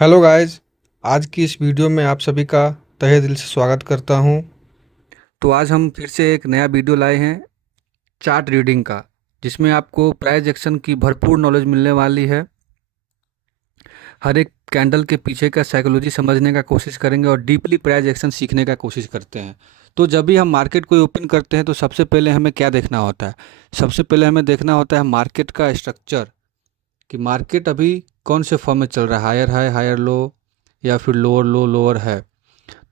Hello guys. आज की इस वीडियो में आप सभी का तहे दिल से स्वागत करता हूं। तो आज हम फिर से एक नया वीडियो लाए हैं चार्ट रीडिंग का, जिसमें आपको प्राइस एक्शन की भरपूर नॉलेज मिलने वाली है। हर एक कैंडल के पीछे का साइकोलॉजी समझने का कोशिश करेंगे और डीपली प्राइस एक्शन सीखने का कोशिश करते हैं। तो जब भी हम मार्केट को ओपन करते हैं तो सबसे पहले हमें क्या देखना होता है? सबसे पहले हमें देखना होता है मार्केट का स्ट्रक्चर, कि मार्केट अभी कौन से फॉर्म में चल रहा है, हायर हाई हायर लो या फिर लोअर लो लोअर है।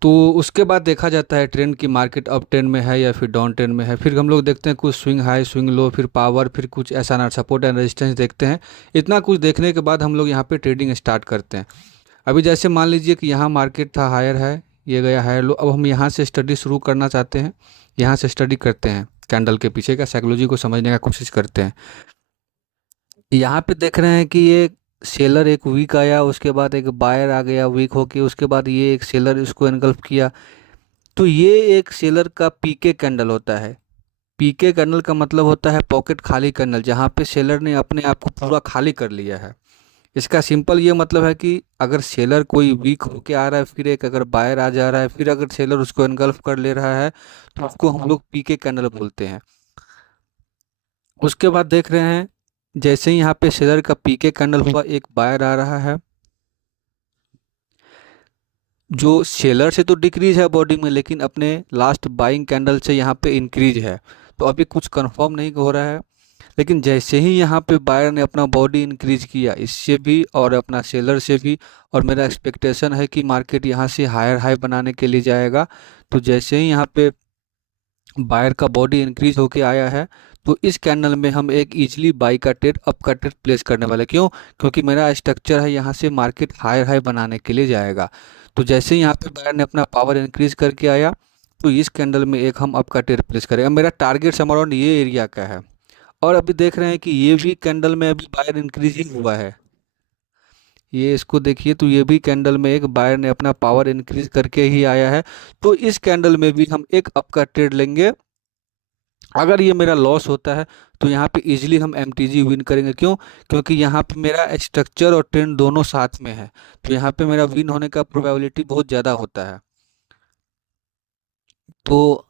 तो उसके बाद देखा जाता है ट्रेंड की मार्केट अप ट्रेंड में है या फिर डाउन ट्रेंड में है। फिर हम लोग देखते हैं कुछ स्विंग हाई स्विंग लो, फिर पावर, फिर कुछ ऐसा ना सपोर्ट एंड रेजिस्टेंस देखते हैं। इतना कुछ देखने के बाद हम लोग यहाँ पे ट्रेडिंग स्टार्ट करते हैं। अभी जैसे मान लीजिए कि यहाँ मार्केट था हायर है, ये गया हायर लो। अब हम यहाँ से स्टडी शुरू करना चाहते हैं, यहाँ से स्टडी करते हैं, कैंडल के पीछे का साइकोलॉजी को समझने का कोशिश करते हैं। यहाँ पे देख रहे हैं कि ये सेलर एक वीक आया, उसके बाद एक बायर आ गया वीक होके, उसके बाद ये एक सेलर इसको एनगल्फ किया। तो ये एक सेलर का पीके कैंडल होता है। पीके कैंडल का मतलब होता है पॉकेट खाली कैंडल, जहाँ पे सेलर ने अपने आप को पूरा खाली कर लिया है। इसका सिंपल ये मतलब है कि अगर सेलर कोई वीक होके आ रहा है, फिर एक अगर बायर आ जा रहा है, फिर अगर सेलर उसको एनगल्फ कर ले रहा है, तो उसको हम लोग पीके कैंडल बोलते हैं। उसके बाद देख रहे हैं जैसे ही यहाँ पे सेलर का पीके कैंडल हुआ, एक बायर आ रहा है जो सेलर से तो डिक्रीज है बॉडी में, लेकिन अपने लास्ट बाइंग कैंडल से यहाँ पे इंक्रीज है। तो अभी कुछ कंफर्म नहीं हो रहा है, लेकिन जैसे ही यहाँ पे बायर ने अपना बॉडी इंक्रीज किया इससे भी और अपना सेलर से भी, और मेरा एक्सपेक्टेशन है कि मार्केट यहाँ से हायर हाई बनाने के लिए जाएगा। तो जैसे ही यहाँ पे बायर का बॉडी इंक्रीज होके आया है, तो इस कैंडल में हम एक इजीली बाई का ट्रेड अप का ट्रेड प्लेस करने वाले। क्यों? क्योंकि मेरा स्ट्रक्चर है यहाँ से मार्केट हायर हाई बनाने के लिए जाएगा। तो जैसे ही यहाँ पे बायर ने अपना पावर इंक्रीज करके आया, तो इस कैंडल में एक हम अप का ट्रेड प्लेस करेंगे। मेरा टारगेट अराउंड ये एरिया का है। और अभी देख रहे हैं कि ये भी कैंडल में अभी बायर इंक्रीज ही हुआ है। ये इसको देखिए, तो ये भी कैंडल में एक बायर ने अपना पावर इंक्रीज करके ही आया है। तो इस कैंडल में भी हम एक अप का ट्रेड लेंगे। अगर ये मेरा लॉस होता है तो यहाँ पे इजीली हम एमटीजी विन करेंगे। क्यों? क्योंकि यहाँ पे मेरा स्ट्रक्चर और ट्रेंड दोनों साथ में है, तो यहाँ पे मेरा विन होने का प्रोबेबिलिटी बहुत ज़्यादा होता है। तो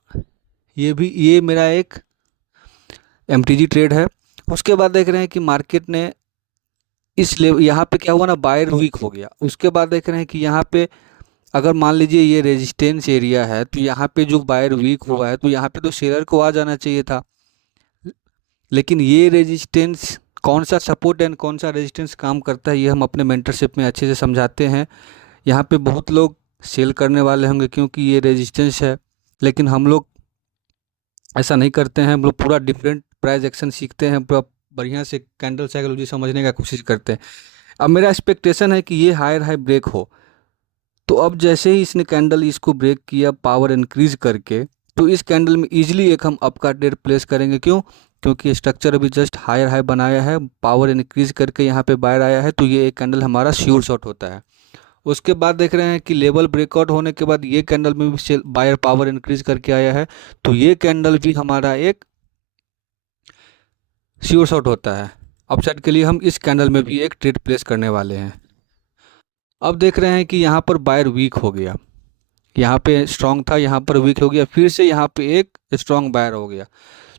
ये मेरा एक एमटीजी ट्रेड है। उसके बाद देख रहे हैं कि मार्केट ने इस लेवल, यहाँ पे क्या हुआ ना, बायर वीक हो गया। उसके बाद देख रहे हैं कि यहाँ पे अगर मान लीजिए ये रेजिस्टेंस एरिया है, तो यहाँ पे जो बायर वीक हुआ है, तो यहाँ पे तो शेयर को आ जाना चाहिए था। लेकिन ये रेजिस्टेंस कौन सा सपोर्ट एंड कौन सा रेजिस्टेंस काम करता है, ये हम अपने मेंटरशिप में अच्छे से समझाते हैं। यहाँ पे बहुत लोग सेल करने वाले होंगे क्योंकि ये रेजिस्टेंस है, लेकिन हम लोग ऐसा नहीं करते हैं। हम लोग पूरा डिफरेंट प्राइस एक्शन सीखते हैं, पूरा बढ़िया से कैंडल साइकोलॉजी समझने का कोशिश करते हैं। अब मेरा एक्सपेक्टेशन है कि ये हायर हाई ब्रेक हो। तो अब जैसे ही इसने कैंडल इसको ब्रेक किया पावर इंक्रीज करके, तो इस कैंडल में इजीली एक हम अप का ट्रेड प्लेस करेंगे। क्यों? क्योंकि स्ट्रक्चर अभी जस्ट हायर हाई बनाया है, पावर इंक्रीज करके यहाँ पे बायर आया है, तो ये एक कैंडल हमारा श्योर शॉट होता है। उसके बाद देख रहे हैं कि लेवल ब्रेकआउट होने के बाद ये कैंडल में भी सेल बायर पावर इंक्रीज करके आया है, तो ये कैंडल भी हमारा एक श्योर शॉट होता है। अपसाइड के लिए हम इस कैंडल में भी एक ट्रेड प्लेस करने वाले हैं। अब देख रहे हैं कि यहाँ पर बायर वीक हो गया, यहाँ पे स्ट्रांग था, यहाँ पर वीक हो गया, फिर से यहाँ पे एक स्ट्रांग बायर हो गया।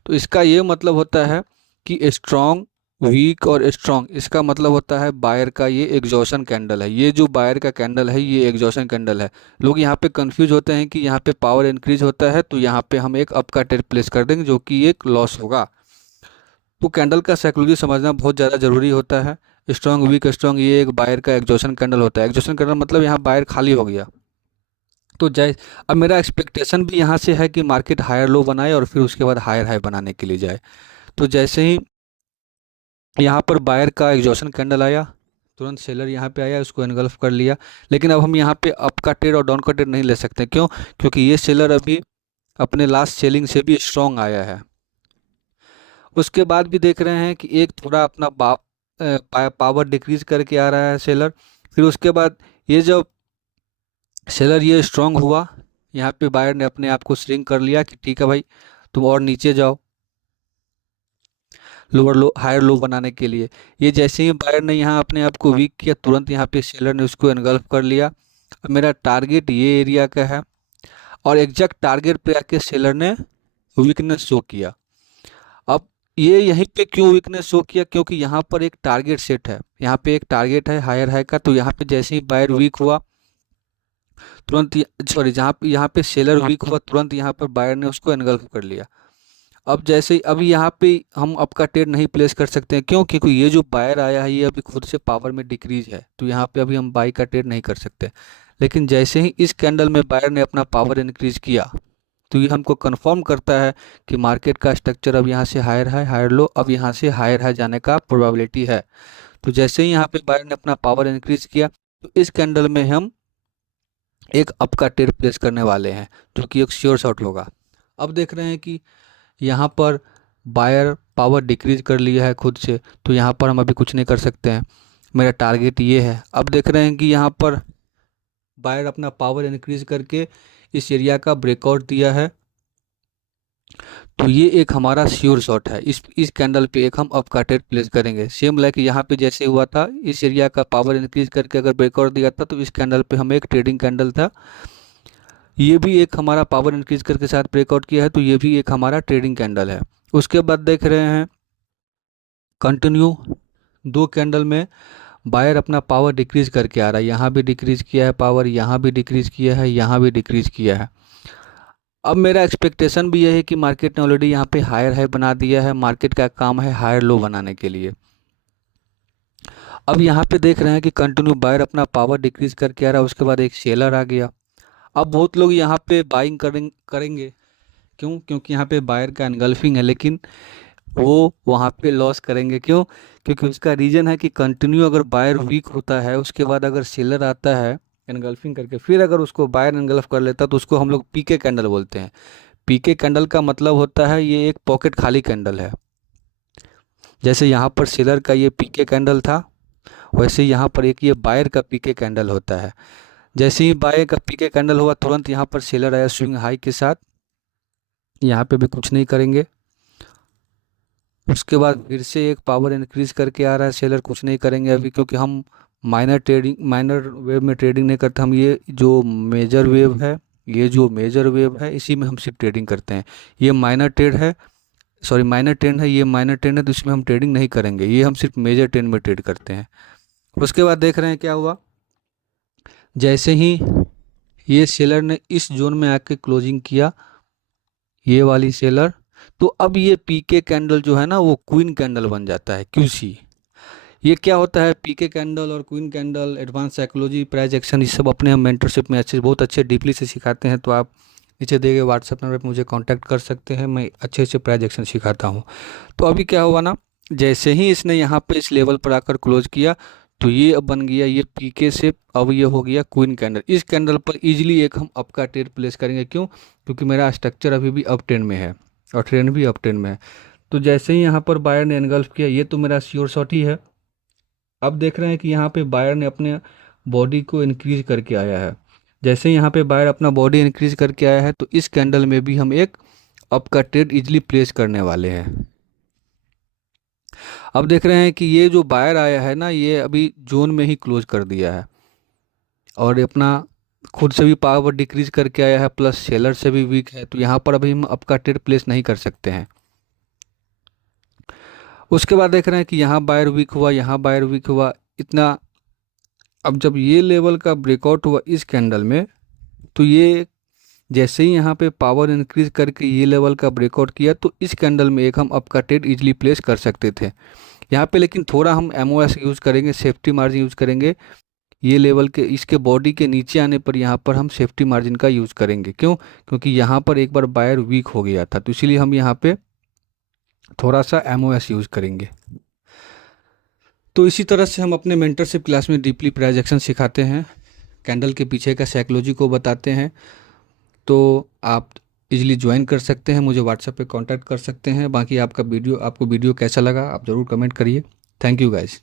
तो इसका ये मतलब होता है कि स्ट्रांग वीक और स्ट्रांग, इसका मतलब होता है बायर का ये एग्जॉशन कैंडल है। ये जो बायर का कैंडल है ये एग्जॉशन कैंडल है। लोग यहाँ पे कंफ्यूज होते हैं कि यहाँ पे पावर इंक्रीज होता है तो यहाँ पे हम एक अप का ट्रेड प्लेस कर देंगे जो कि एक लॉस होगा। तो कैंडल का साइकोलॉजी समझना बहुत ज़्यादा ज़रूरी होता है। स्ट्रांग वीक स्ट्रांग, ये एक बायर का एग्जॉशन कैंडल होता है। एग्जॉशन कैंडल मतलब यहाँ बायर खाली हो गया। तो जय अब मेरा एक्सपेक्टेशन भी यहाँ से है कि मार्केट हायर लो बनाए और फिर उसके बाद हायर हाई बनाने के लिए जाए। तो जैसे ही यहाँ पर बायर का एग्जॉशन कैंडल आया, तुरंत सेलर यहाँ पे आया, उसको एनगल्फ कर लिया। लेकिन अब हम यहाँ पे अप का ट्रेड और डाउन का ट्रेड नहीं ले सकते। क्यों? क्योंकि ये सेलर अभी अपने लास्ट सेलिंग से भी स्ट्रॉन्ग आया है। उसके बाद भी देख रहे हैं कि एक थोड़ा अपना पावर डिक्रीज करके आ रहा है सेलर। फिर उसके बाद ये जब सेलर ये स्ट्रांग हुआ, यहाँ पे बायर ने अपने आप को श्रिंक कर लिया कि ठीक है भाई तुम और नीचे जाओ। लोअर लो हायर लो बनाने के लिए। ये जैसे ही बायर ने यहाँ अपने आप को वीक किया, तुरंत यहाँ पे सेलर ने उसको एनगल्फ कर लिया। अब मेरा टारगेट ये एरिया का है और एग्जैक्ट टारगेट पे आके सेलर ने वीकनेस शो किया। अब ये यहीं पे क्यों वीकनेस शो किया, क्योंकि यहाँ पर एक टारगेट सेट है, यहाँ पे एक टारगेट है हायर हाई का। तो यहाँ पे जैसे ही बायर वीक हुआ तुरंत, सॉरी जहाँ यहाँ पे सेलर वीक हुआ तुरंत यहाँ पर बायर ने उसको एनगल्फ कर लिया। अब जैसे ही अभी यहाँ पे हम आपका ट्रेड नहीं प्लेस कर सकते हैं, क्यों? क्योंकि ये जो बायर आया है ये अभी खुद से पावर में डिक्रीज है, तो यहाँ पे अभी हम बाई का ट्रेड नहीं कर सकते। लेकिन जैसे ही इस कैंडल में बायर ने अपना पावर इंक्रीज किया तो ये हमको कंफर्म करता है कि मार्केट का स्ट्रक्चर अब यहाँ से हायर हाई हायर लो, अब यहाँ से हायर हाई जाने का प्रोबेबिलिटी है। तो जैसे ही यहाँ पे बायर ने अपना पावर इंक्रीज किया तो इस कैंडल में हम एक अप का ट्रेड प्लेस करने वाले हैं, जो कि एक श्योर शॉट होगा। अब देख रहे हैं कि यहाँ पर बायर पावर डिक्रीज कर लिया है खुद से, तो यहाँ पर हम अभी कुछ नहीं कर सकते हैं। मेरा टारगेट ये है। अब देख रहे हैं कि यहाँ पर बायर अपना पावर इंक्रीज करके इस एरिया का ब्रेकआउट दिया है, तो ये एक हमारा श्योर शॉट है। इस कैंडल पे एक हम अप का ट्रेड प्लेस करेंगे। सेम लाइक यहाँ पे जैसे हुआ था, इस एरिया का पावर इंक्रीज करके अगर ब्रेकआउट दिया था तो इस कैंडल पे हम एक ट्रेडिंग कैंडल था, ये भी एक हमारा पावर इंक्रीज करके साथ ब्रेकआउट किया है, तो ये भी एक हमारा ट्रेडिंग कैंडल है। उसके बाद देख रहे हैं कंटिन्यू दो कैंडल में बायर अपना पावर डिक्रीज करके आ रहा है। यहाँ भी डिक्रीज किया है पावर, यहाँ भी डिक्रीज किया है, यहाँ भी डिक्रीज किया है। अब मेरा एक्सपेक्टेशन भी यह है कि मार्केट ने ऑलरेडी यहाँ पे हायर हाई बना दिया है, मार्केट का काम है हायर लो बनाने के लिए। अब यहाँ पे देख रहे हैं कि कंटिन्यू बायर अपना पावर डिक्रीज करके आ रहा है, उसके बाद एक सेलर आ गया। अब बहुत लोग यहाँ पे बाइंग करेंगे, क्यों? क्योंकि यहाँ पे बायर का एनगल्फिंग है, लेकिन वो वहाँ पे लॉस करेंगे। क्यों? क्योंकि उसका रीज़न है कि कंटिन्यू अगर बायर वीक होता है उसके बाद अगर सेलर आता है एनगल्फिंग करके, फिर अगर उसको बायर एनगल्फ कर लेता है तो उसको हम लोग पीके कैंडल बोलते हैं। पीके कैंडल का मतलब होता है ये एक पॉकेट खाली कैंडल है। जैसे यहाँ पर सेलर का ये पीके कैंडल था, वैसे यहाँ पर एक ये बायर का पीके कैंडल होता है। जैसे ही बायर का पीके कैंडल हुआ तुरंत यहाँ पर सेलर आया स्विंग हाई के साथ, यहाँ पे भी कुछ नहीं करेंगे। उसके बाद फिर से एक पावर इंक्रीज करके आ रहा है, सेलर कुछ नहीं करेंगे अभी, क्योंकि हम माइनर वेव में ट्रेडिंग नहीं करते। हम ये जो मेजर वेव है, ये जो मेजर वेव है इसी में हम सिर्फ ट्रेडिंग करते हैं। ये माइनर ट्रेड है, सॉरी माइनर ट्रेंड है, ये माइनर ट्रेंड है, तो इसमें हम ट्रेडिंग नहीं करेंगे, ये हम सिर्फ मेजर ट्रेंड में ट्रेड करते हैं। उसके बाद देख रहे हैं क्या हुआ, जैसे ही ये सेलर ने इस जोन में आके क्लोजिंग किया, ये वाली सेलर, तो अब ये पीके कैंडल जो है ना वो क्वीन कैंडल बन जाता है, क्यूसी। ये क्या होता है पीके कैंडल और queen candle, advance psychology, price action, ये सब अपने हम मेंटरशिप में बहुत अच्छे डीपली से सिखाते हैं। तो आप नीचे दिए गए व्हाट्सएप नंबर पर मुझे कांटेक्ट कर सकते हैं, मैं अच्छे से प्राइस एक्शन सिखाता हूँ। तो अभी क्या हुआ ना, जैसे ही इसने यहाँ पे इस लेवल पर आकर क्लोज किया तो ये अब बन गया ये पीके से, अब ये हो गया क्वीन कैंडल। इस कैंडल पर इजीली एक हम अप का ट्रेड प्लेस करेंगे। क्यों? क्योंकि मेरा स्ट्रक्चर अभी भी अप ट्रेंड में है और ट्रेंड भी अप ट्रेंड में है। तो जैसे ही यहाँ पर बायर ने एनगल्फ किया, ये तो मेरा श्योर शॉट ही है। अब देख रहे हैं कि यहाँ पे बायर ने अपने बॉडी को इंक्रीज करके आया है। जैसे यहाँ पे बायर अपना बॉडी इंक्रीज करके आया है तो इस कैंडल में भी हम एक अप का ट्रेड इजीली प्लेस करने वाले हैं। अब देख रहे हैं कि ये जो बायर आया है ना, ये अभी जोन में ही क्लोज कर दिया है और अपना खुद से भी पावर डिक्रीज करके आया है, प्लस सेलर से भी वीक है, तो यहाँ पर अभी हम अप का ट्रेड प्लेस नहीं कर सकते हैं। उसके बाद देख रहे हैं कि यहाँ बायर वीक हुआ, यहाँ बायर वीक हुआ इतना। अब जब ये लेवल का ब्रेकआउट हुआ इस कैंडल में, तो ये जैसे ही यहाँ पे पावर इंक्रीज करके ये लेवल का ब्रेकआउट किया तो इस कैंडल में एक हम अप का ट्रेड इजीली प्लेस कर सकते थे यहाँ पे। लेकिन थोड़ा हम एमओएस यूज़ करेंगे, सेफ्टी मार्जिन यूज़ करेंगे। ये लेवल के इसके बॉडी के नीचे आने पर यहाँ पर हम सेफ्टी मार्जिन का यूज़ करेंगे। क्यों? क्योंकि यहाँ पर एक बार बायर वीक हो गया था, तो इसीलिए हम यहाँ पे थोड़ा सा एमओएस यूज़ करेंगे। तो इसी तरह से हम अपने मेंटरशिप क्लास में डीपली प्राइस एक्शन सिखाते हैं, कैंडल के पीछे का साइकोलॉजी को बताते हैं। तो आप इजीली ज्वाइन कर सकते हैं, मुझे व्हाट्सएप पे कांटेक्ट कर सकते हैं। बाकी आपको वीडियो कैसा लगा आप ज़रूर कमेंट करिए। Thank you guys.